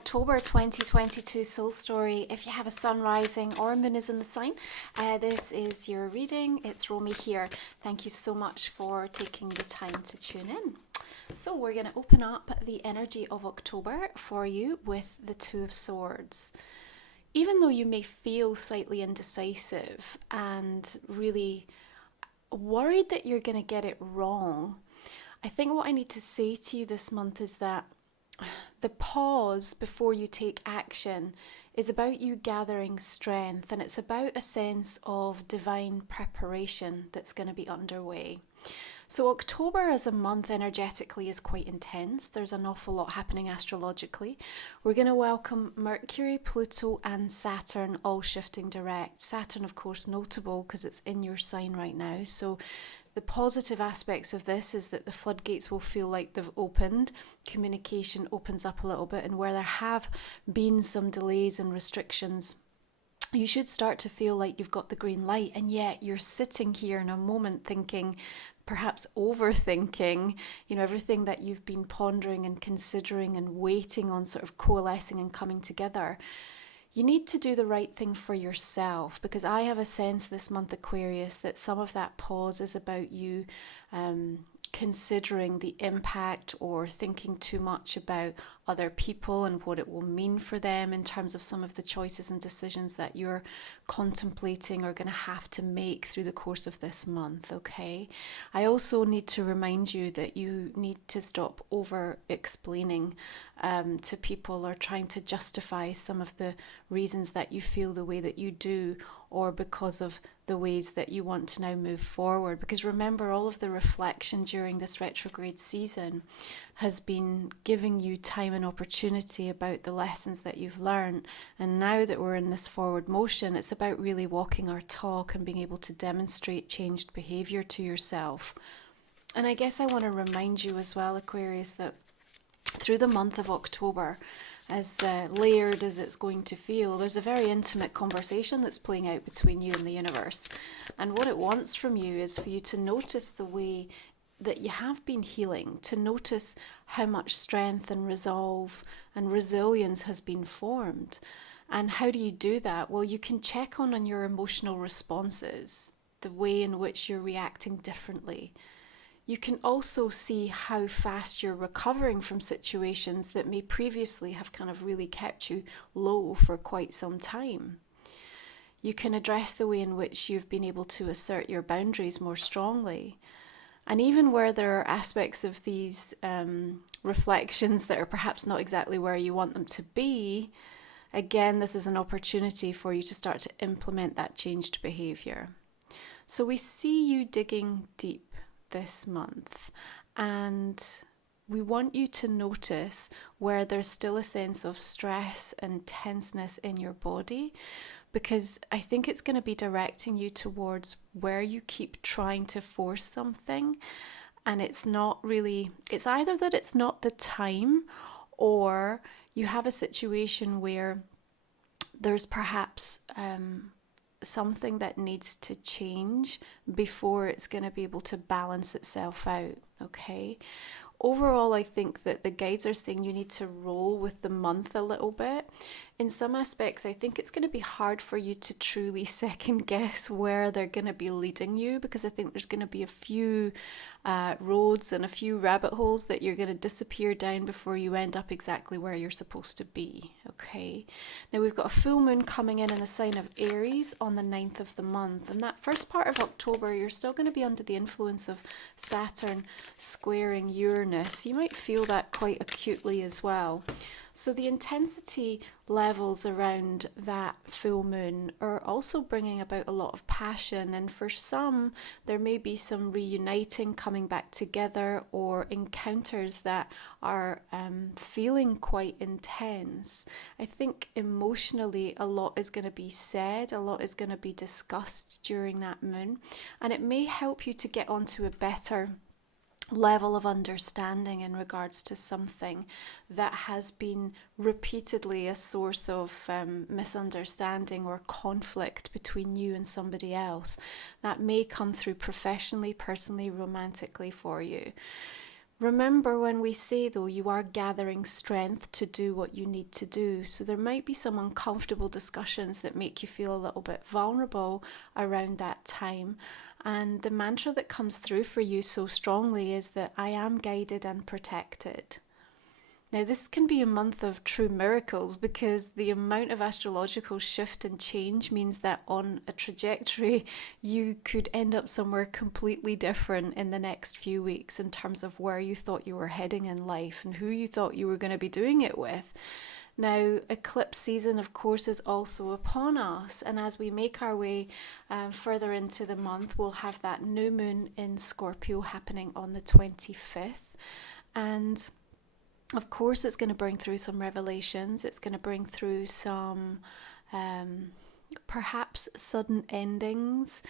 October 2022 soul story. If you have a sun rising or a moon is in the sign, this is your reading. It's Romy here. Thank you so much for taking the time to tune in. So we're going to open up the energy of October for you with the Two of Swords. Even though you may feel slightly indecisive and really worried that you're going to get it wrong, I think what I need to say to you this month is that the pause before you take action is about you gathering strength, and it's about a sense of divine preparation that's going to be underway. So October as a month energetically is quite intense. There's an awful lot happening astrologically. We're going to welcome Mercury, Pluto and Saturn all shifting direct. Saturn, of course, notable because it's in your sign right now. So the positive aspects of this is that the floodgates will feel like they've opened. Communication opens up a little bit, and where there have been some delays and restrictions, you should start to feel like you've got the green light, and yet you're sitting here in a moment thinking, perhaps overthinking, everything that you've been pondering and considering and waiting on sort of coalescing and coming together. You need to do the right thing for yourself, because I have a sense this month, Aquarius, that some of that pause is about you considering the impact or thinking too much about other people and what it will mean for them in terms of some of the choices and decisions that you're contemplating or going to have to make through the course of this month, okay? I also need to remind you that you need to stop over-explaining to people or trying to justify some of the reasons that you feel the way that you do, or because of the ways that you want to now move forward. Because remember, all of the reflection during this retrograde season has been giving you time and opportunity about the lessons that you've learned. And now that we're in this forward motion, it's about really walking our talk and being able to demonstrate changed behavior to yourself. And I guess I want to remind you as well, Aquarius, that through the month of October, as layered as it's going to feel, there's a very intimate conversation that's playing out between you and the universe. And what it wants from you is for you to notice the way that you have been healing, to notice how much strength and resolve and resilience has been formed. And how do you do that? Well, you can check on your emotional responses, the way in which you're reacting differently. You can also see how fast you're recovering from situations that may previously have kind of really kept you low for quite some time. You can address the way in which you've been able to assert your boundaries more strongly. And even where there are aspects of these reflections that are perhaps not exactly where you want them to be, again, this is an opportunity for you to start to implement that changed behavior. So we see you digging deep this month, and we want you to notice where there's still a sense of stress and tenseness in your body, because I think it's going to be directing you towards where you keep trying to force something, and it's either that it's not the time, or you have a situation where there's perhaps something that needs to change before it's going to be able to balance itself out, okay? Overall, I think that the guides are saying you need to roll with the month a little bit. In some aspects, I think it's going to be hard for you to truly second guess where they're going to be leading you, because I think there's going to be a few roads and a few rabbit holes that you're going to disappear down before you end up exactly where you're supposed to be, okay? Now we've got a full moon coming in the sign of Aries on the 9th of the month, and that first part of October you're still going to be under the influence of Saturn squaring Uranus. You might feel that quite acutely as well. So the intensity levels around that full moon are also bringing about a lot of passion, and for some there may be some reuniting, coming back together, or encounters that are feeling quite intense. I think emotionally a lot is going to be said, a lot is going to be discussed during that moon, and it may help you to get onto a better level of understanding in regards to something that has been repeatedly a source of misunderstanding or conflict between you and somebody else. That may come through professionally, personally, romantically for you. Remember when we say, though, you are gathering strength to do what you need to do. So there might be some uncomfortable discussions that make you feel a little bit vulnerable around that time. And the mantra that comes through for you so strongly is that I am guided and protected. Now, this can be a month of true miracles because the amount of astrological shift and change means that on a trajectory, you could end up somewhere completely different in the next few weeks in terms of where you thought you were heading in life and who you thought you were going to be doing it with. Now, eclipse season, of course, is also upon us, and as we make our way further into the month, we'll have that new moon in Scorpio happening on the 25th, and of course, it's going to bring through some revelations. It's going to bring through some perhaps sudden endings.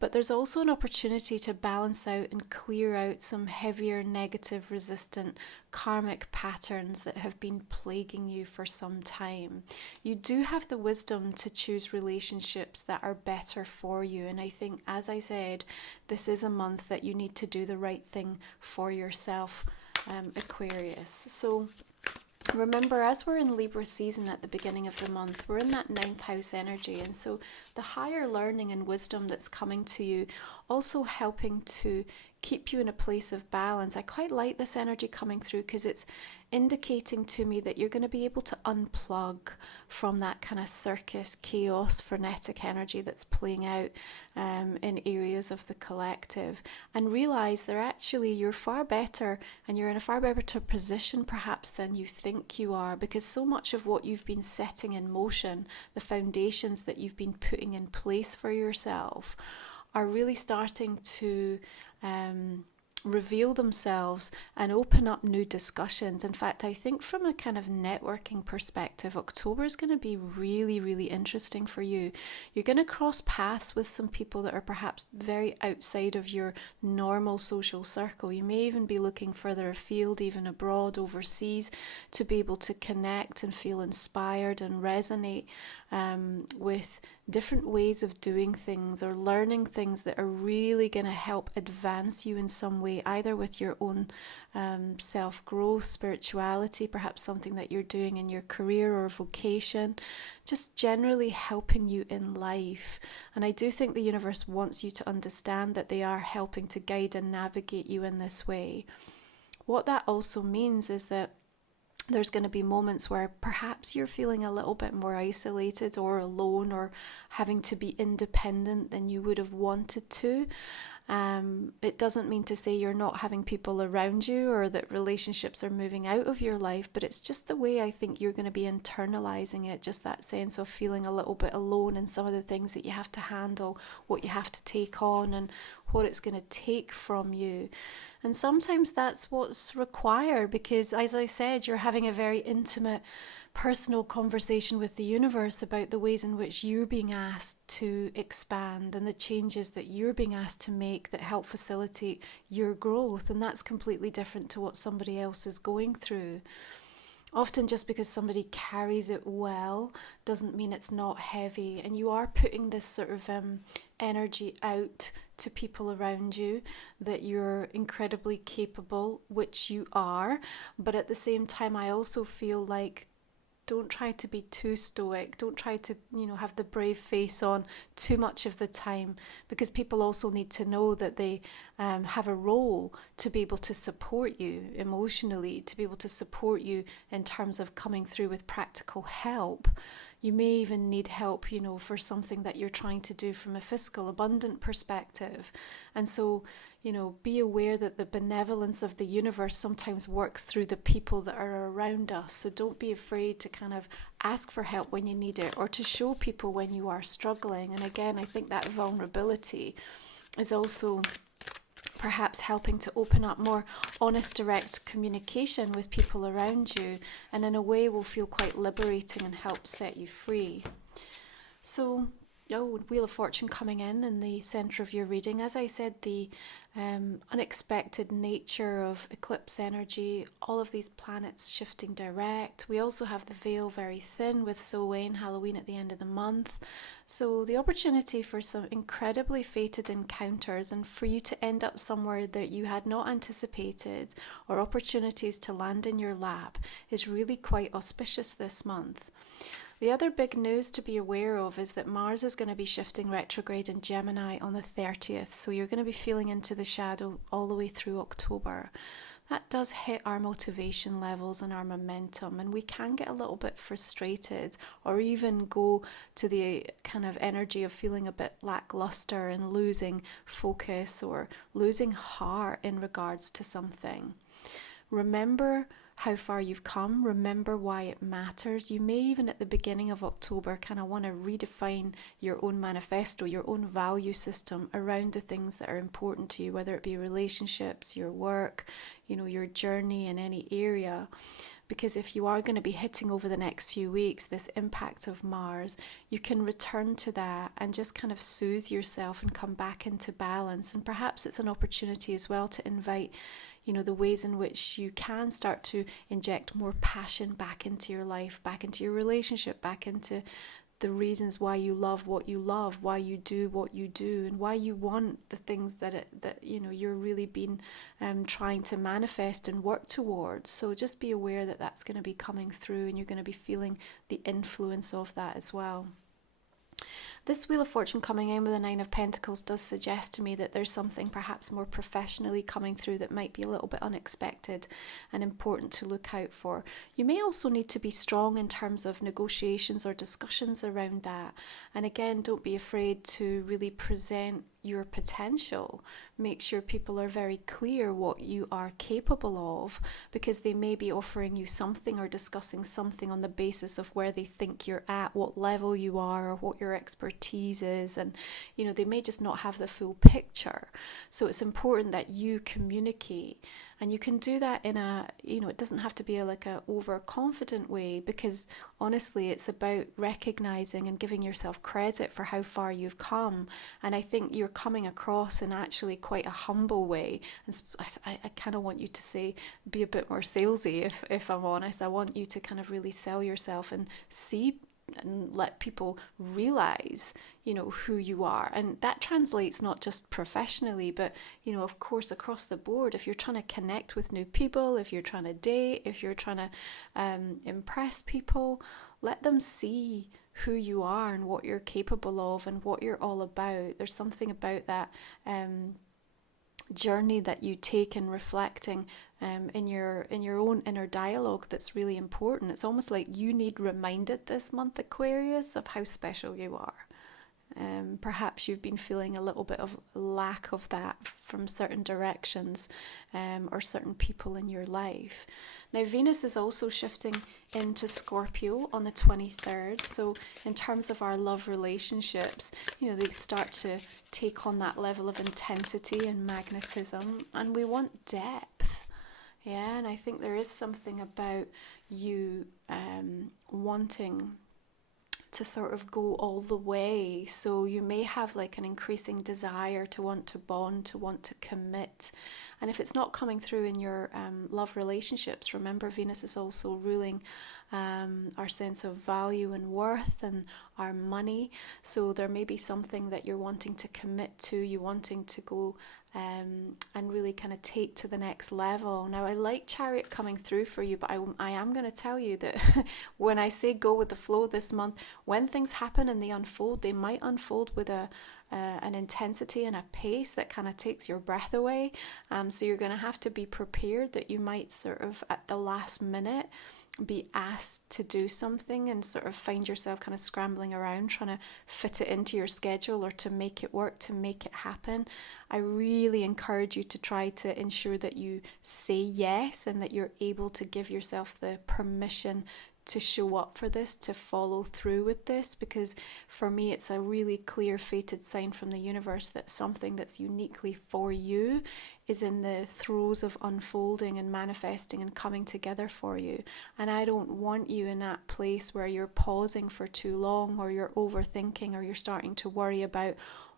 But there's also an opportunity to balance out and clear out some heavier, negative, resistant karmic patterns that have been plaguing you for some time. You do have the wisdom to choose relationships that are better for you. And I think, as I said, this is a month that you need to do the right thing for yourself, Aquarius. So remember, as we're in Libra season at the beginning of the month, we're in that 9th house energy, and so the higher learning and wisdom that's coming to you also helping to keep you in a place of balance. I quite like this energy coming through because it's indicating to me that you're going to be able to unplug from that kind of circus, chaos, frenetic energy that's playing out in areas of the collective, and realize you're far better and you're in a far better position perhaps than you think you are, because so much of what you've been setting in motion, the foundations that you've been putting in place for yourself, are really starting to reveal themselves and open up new discussions. In fact, I think from a kind of networking perspective, October is going to be really, really interesting for you. You're going to cross paths with some people that are perhaps very outside of your normal social circle. You may even be looking further afield, even abroad, overseas, to be able to connect and feel inspired and resonate with different ways of doing things or learning things that are really going to help advance you in some way, either with your own self-growth, spirituality, perhaps something that you're doing in your career or vocation, just generally helping you in life. And I do think the universe wants you to understand that they are helping to guide and navigate you in this way. What that also means is that there's going to be moments where perhaps you're feeling a little bit more isolated or alone or having to be independent than you would have wanted to. It doesn't mean to say you're not having people around you or that relationships are moving out of your life, but it's just the way I think you're going to be internalizing it, just that sense of feeling a little bit alone in some of the things that you have to handle, what you have to take on and what it's going to take from you. And sometimes that's what's required because, as I said, you're having a very intimate, personal conversation with the universe about the ways in which you're being asked to expand and the changes that you're being asked to make that help facilitate your growth. And that's completely different to what somebody else is going through. Often just because somebody carries it well doesn't mean it's not heavy, and you are putting this sort of energy out to people around you that you're incredibly capable, which you are, but at the same time I also feel like don't try to be too stoic. Don't try to, have the brave face on too much of the time, because people also need to know that they have a role to be able to support you emotionally, to be able to support you in terms of coming through with practical help. You may even need help, for something that you're trying to do from a fiscal, abundant perspective. And so, be aware that the benevolence of the universe sometimes works through the people that are around us. So don't be afraid to kind of ask for help when you need it or to show people when you are struggling. And again, I think that vulnerability is also perhaps helping to open up more honest, direct communication with people around you, and in a way will feel quite liberating and help set you free. So Oh, Wheel of Fortune coming in the centre of your reading. As I said, the unexpected nature of eclipse energy, all of these planets shifting direct. We also have the veil very thin with Samhain, Halloween at the end of the month. So the opportunity for some incredibly fated encounters and for you to end up somewhere that you had not anticipated, or opportunities to land in your lap, is really quite auspicious this month. The other big news to be aware of is that Mars is going to be shifting retrograde in Gemini on the 30th, so you're going to be feeling into the shadow all the way through October. That does hit our motivation levels and our momentum, and we can get a little bit frustrated or even go to the kind of energy of feeling a bit lackluster and losing focus or losing heart in regards to something. Remember how far you've come, remember why it matters. You may even at the beginning of October kind of want to redefine your own manifesto, your own value system around the things that are important to you, whether it be relationships, your work, your journey in any area. Because if you are going to be hitting over the next few weeks this impact of Mars, you can return to that and just kind of soothe yourself and come back into balance. And perhaps it's an opportunity as well to invite the ways in which you can start to inject more passion back into your life, back into your relationship, back into the reasons why you love what you love, why you do what you do, and why you want the things that you're really been trying to manifest and work towards. So just be aware that that's going to be coming through, and you're going to be feeling the influence of that as well. This Wheel of Fortune coming in with the Nine of Pentacles does suggest to me that there's something perhaps more professionally coming through that might be a little bit unexpected and important to look out for. You may also need to be strong in terms of negotiations or discussions around that. And again, don't be afraid to really present your potential. Make sure people are very clear what you are capable of, because they may be offering you something or discussing something on the basis of where they think you're at, what level you are, or what your expertise is, and they may just not have the full picture. So it's important that you communicate, and you can do that in a it doesn't have to be like a overconfident way, because honestly it's about recognizing and giving yourself credit for how far you've come. And I think you're coming across in actually quite a humble way. And I kind of want you to be a bit more salesy, if I'm honest. I want you to kind of really sell yourself and see and let people realize who you are. And that translates not just professionally, but of course across the board. If you're trying to connect with new people, if you're trying to date, if you're trying to impress people, let them see who you are and what you're capable of and what you're all about. There's something about that journey that you take in reflecting in your own inner dialogue that's really important. It's almost like you need reminded this month, Aquarius, of how special you are. Perhaps you've been feeling a little bit of lack of that from certain directions or certain people in your life. Now, Venus is also shifting into Scorpio on the 23rd. So in terms of our love relationships, they start to take on that level of intensity and magnetism, and we want depth. Yeah, and I think there is something about you wanting to sort of go all the way. So you may have like an increasing desire to want to bond, to want to commit. And if it's not coming through in your love relationships, remember Venus is also ruling our sense of value and worth and our money. So there may be something that you're wanting to commit to, you wanting to go and really kind of take to the next level. Now, I like Chariot coming through for you, but I am going to tell you that when I say go with the flow this month, when things happen and they unfold, they might unfold with an intensity and a pace that kind of takes your breath away. So you're going to have to be prepared that you might sort of at the last minute be asked to do something and sort of find yourself kind of scrambling around trying to fit it into your schedule or to make it work, to make it happen. I really encourage you to try to ensure that you say yes and that you're able to give yourself the permission to show up for this, to follow through with this, because for me it's a really clear fated sign from the universe that something that's uniquely for you is in the throes of unfolding and manifesting and coming together for you. And I don't want you in that place where you're pausing for too long, or you're overthinking, or you're starting to worry about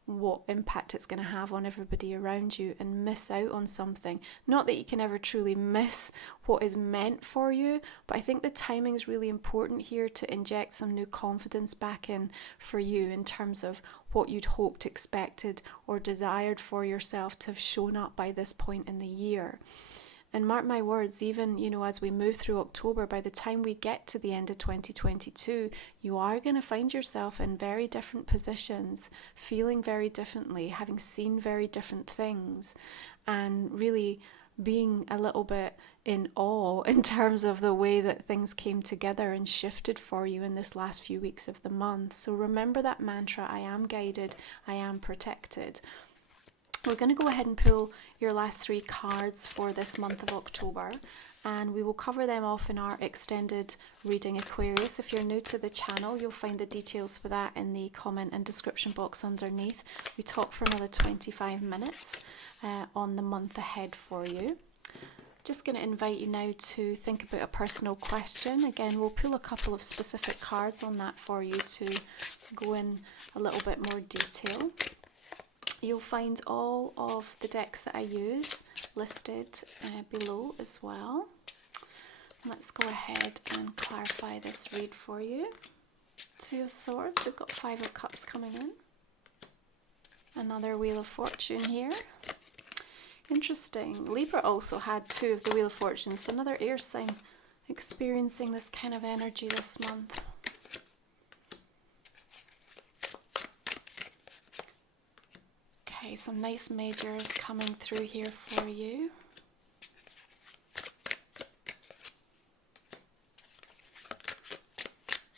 what impact it's going to have on everybody around you and miss out on something. Not that you can ever truly miss what is meant for you, but I think the timing is really important here to inject some new confidence back in for you in terms of what you'd hoped, expected, or desired for yourself to have shown up by this point in the year. And mark my words, even, as we move through October, by the time we get to the end of 2022, you are going to find yourself in very different positions, feeling very differently, having seen very different things, and really being a little bit in awe in terms of the way that things came together and shifted for you in this last few weeks of the month. So remember that mantra, I am guided, I am protected. We're going to go ahead and pull your last 3 cards for this month of October, and we will cover them off in our extended reading, Aquarius. If you're new to the channel, you'll find the details for that in the comment and description box underneath. We talk for another 25 minutes on the month ahead for you. Just going to invite you now to think about a personal question. Again, we'll pull a couple of specific cards on that for you to go in a little bit more detail. You'll find all of the decks that I use listed below as well. Let's go ahead and clarify this read for you. 2 of Swords, we've got 5 of Cups coming in. Another Wheel of Fortune here. Interesting. Libra also had 2 of the Wheel of Fortune, so another air sign experiencing this kind of energy this month. Okay, some nice majors coming through here for you.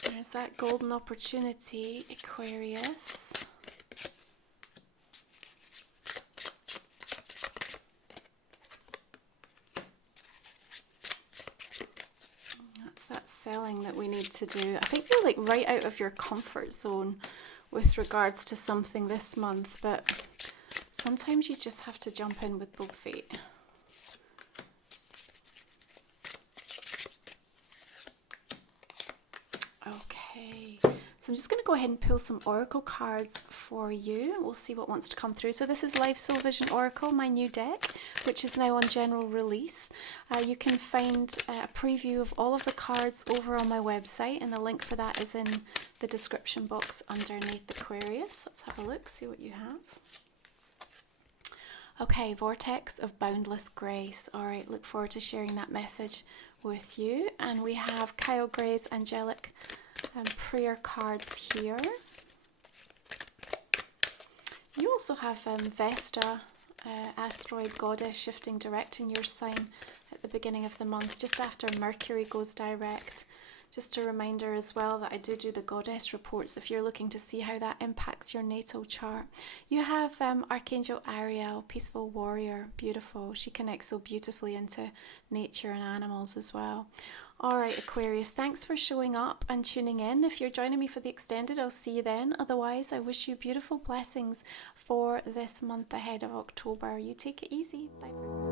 There's that golden opportunity, Aquarius. That's that selling that we need to do. I think you're like right out of your comfort zone with regards to something this month, but sometimes you just have to jump in with both feet. Okay, so I'm just going to go ahead and pull some oracle cards for you. We'll see what wants to come through. So this is Life Soul Vision Oracle, my new deck, which is now on general release. You can find a preview of all of the cards over on my website, and the link for that is in the description box underneath Aquarius. Let's have a look, see what you have. Okay, Vortex of Boundless Grace. All right, look forward to sharing that message with you. And we have Kyle Gray's Angelic Prayer cards here. You also have Vesta, Asteroid Goddess, shifting direct in your sign at the beginning of the month, just after Mercury goes direct. Just a reminder as well that I do the goddess reports if you're looking to see how that impacts your natal chart. You have Archangel Ariel, peaceful warrior, beautiful. She connects so beautifully into nature and animals as well. All right, Aquarius, thanks for showing up and tuning in. If you're joining me for the extended, I'll see you then. Otherwise, I wish you beautiful blessings for this month ahead of October. You take it easy. Bye.